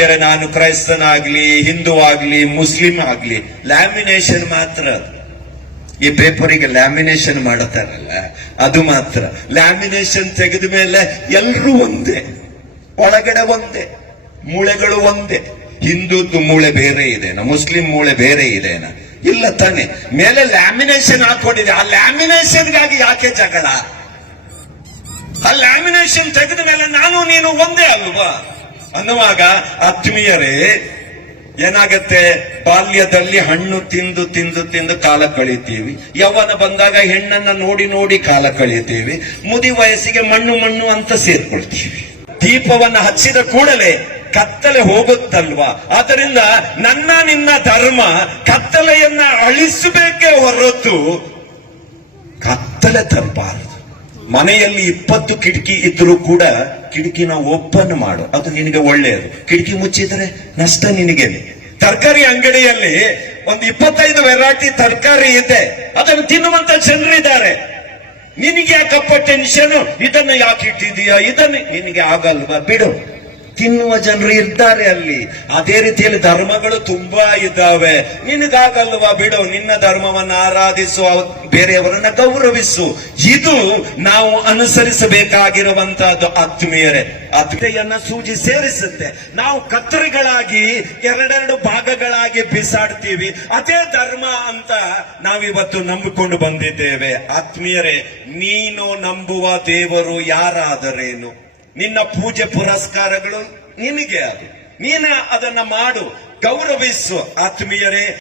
ಬೇರೆ ನಾನು ಕ್ರೈಸ್ತನಾಗ್ಲಿ ಹಿಂದೂ ಆಗ್ಲಿ ಮುಸ್ಲಿಂ ಆಗ್ಲಿ ಲ್ಯಾಮಿನೇಷನ್ ಮಾತ್ರ. ಈ ಪೇಪರಿಗೆ ಲ್ಯಾಮಿನೇಷನ್ ಮಾಡುತ್ತಾರಲ್ಲ ಅದು ಮಾತ್ರ. ಲ್ಯಾಮಿನೇಷನ್ ತೆಗೆದ ಮೇಲೆ ಎಲ್ರೂ ಒಂದೇ, ಒಳಗಡೆ ಒಂದೇ, ಮೂಳೆಗಳು ಒಂದೇ. ಹಿಂದೂದ್ದು ಮೂಳೆ ಬೇರೆ ಇದೆನಾ ಮುಸ್ಲಿಂ ಮೂಳೆ ಬೇರೆ ಇದೆನಾ ಇಲ್ಲ ತಾನೆ, ಮೇಲೆ ಲ್ಯಾಮಿನೇಷನ್ ಹಾಕೊಂಡಿದೆ, ಆ ಲ್ಯಾಮಿನೇಷನ್ಗಾಗಿ ಯಾಕೆ ಜಗಳ? ಆ ಲ್ಯಾಮಿನೇಷನ್ ತೆಗೆದ ಮೇಲೆ ನಾನು, ನೀನು ಒಂದೇ ಅಲ್ವಾ? ಅನ್ನುವಾಗ ಆತ್ಮೀಯರೇ, ಏನಾಗತ್ತೆ? ಬಾಲ್ಯದಲ್ಲಿ ಹಣ್ಣು ತಿಂದು ತಿಂದು ತಿಂದು ಕಾಲ ಕಳೀತೀವಿ ಯವನ ಬಂದಾಗ ಹೆಣ್ಣನ್ನ ನೋಡಿ ನೋಡಿ ಕಾಲ ಕಳೀತೀವಿ ಮುದಿ ವಯಸ್ಸಿಗೆ ಮಣ್ಣು ಮಣ್ಣು ಅಂತ ಸೇರ್ಕೊಳ್ತೀವಿ. ದೀಪವನ್ನ ಹಚ್ಚಿದ ಕೂಡಲೇ ಕತ್ತಲೆ ಹೋಗುತ್ತಲ್ವಾ? ಆದ್ದರಿಂದ ನನ್ನ ನಿನ್ನ ಧರ್ಮ ಕತ್ತಲೆಯನ್ನ ಅಳಿಸಬೇಕೇ ಹೊರತು ಕತ್ತಲೆ ತರಬಾರದು. ಮನೆಯಲ್ಲಿ ಇಪ್ಪತ್ತು ಕಿಟಕಿ ಇದ್ರೂ ಕೂಡ ಕಿಟಕಿನ ಓಪನ್ ಮಾಡು. ಅದು ನಿನಗೆ ಒಳ್ಳೆಯದು. ಕಿಟಕಿ ಮುಚ್ಚಿದ್ರೆ ನಷ್ಟ ನಿನಗೆ. ತರಕಾರಿ ಅಂಗಡಿಯಲ್ಲಿ ಒಂದು ಇಪ್ಪತ್ತೈದು ವೆರೈಟಿ ತರಕಾರಿ ಇದೆ. ಅದನ್ನು ತಿನ್ನುವಂತ ಜನರಿದ್ದಾರೆ ನಿನಗೆ ಯಾಕಪ್ಪ ಟೆನ್ಷನ್ ಇದನ್ನು ಯಾಕೆ ಇಟ್ಟಿದೀಯಾ ಇದನ್ನು ನಿನಗೆ ಆಗಲ್ವಾ? ಬಿಡು. ತಿನ್ನುವ ಜನರು ಇರ್ತಾರೆ ಅಲ್ಲಿ. ಅದೇ ರೀತಿಯಲ್ಲಿ ಧರ್ಮಗಳು ತುಂಬಾ ಇದ್ದಾವೆ. ನಿನಗಾಗಲ್ವಾ ಬಿಡು, ನಿನ್ನ ಧರ್ಮವನ್ನ ಆರಾಧಿಸು ಬೇರೆಯವರನ್ನ ಗೌರವಿಸು. ಇದು ನಾವು ಅನುಸರಿಸಬೇಕಾಗಿರುವಂತಹದ್ದು ಆತ್ಮೀಯರೇ. ಆತ್ಮೀಯನ್ನ ಸೂಜಿ ಸೇರಿಸುತ್ತೆ. ನಾವು ಕತ್ತರಿಗಳಾಗಿ ಎರಡೆರಡು ಭಾಗಗಳಾಗಿ ಬಿಸಾಡ್ತೀವಿ. ಅದೇ ಧರ್ಮ ಅಂತ ನಾವಿವತ್ತು ನಂಬಿಕೊಂಡು ಬಂದಿದ್ದೇವೆ. ಆತ್ಮೀಯರೇ, ನೀನು ನಂಬುವ ದೇವರು ಯಾರಾದರೇನು? ನಿನ್ನ ಪೂಜೆ ಪುರಸ್ಕಾರಗಳು ನಿನಗೆ ಅದು. ನೀನ ಅದನ್ನ ಮಾಡು. ಗೌರವಿಸು ಆತ್ಮೀಯರೇ.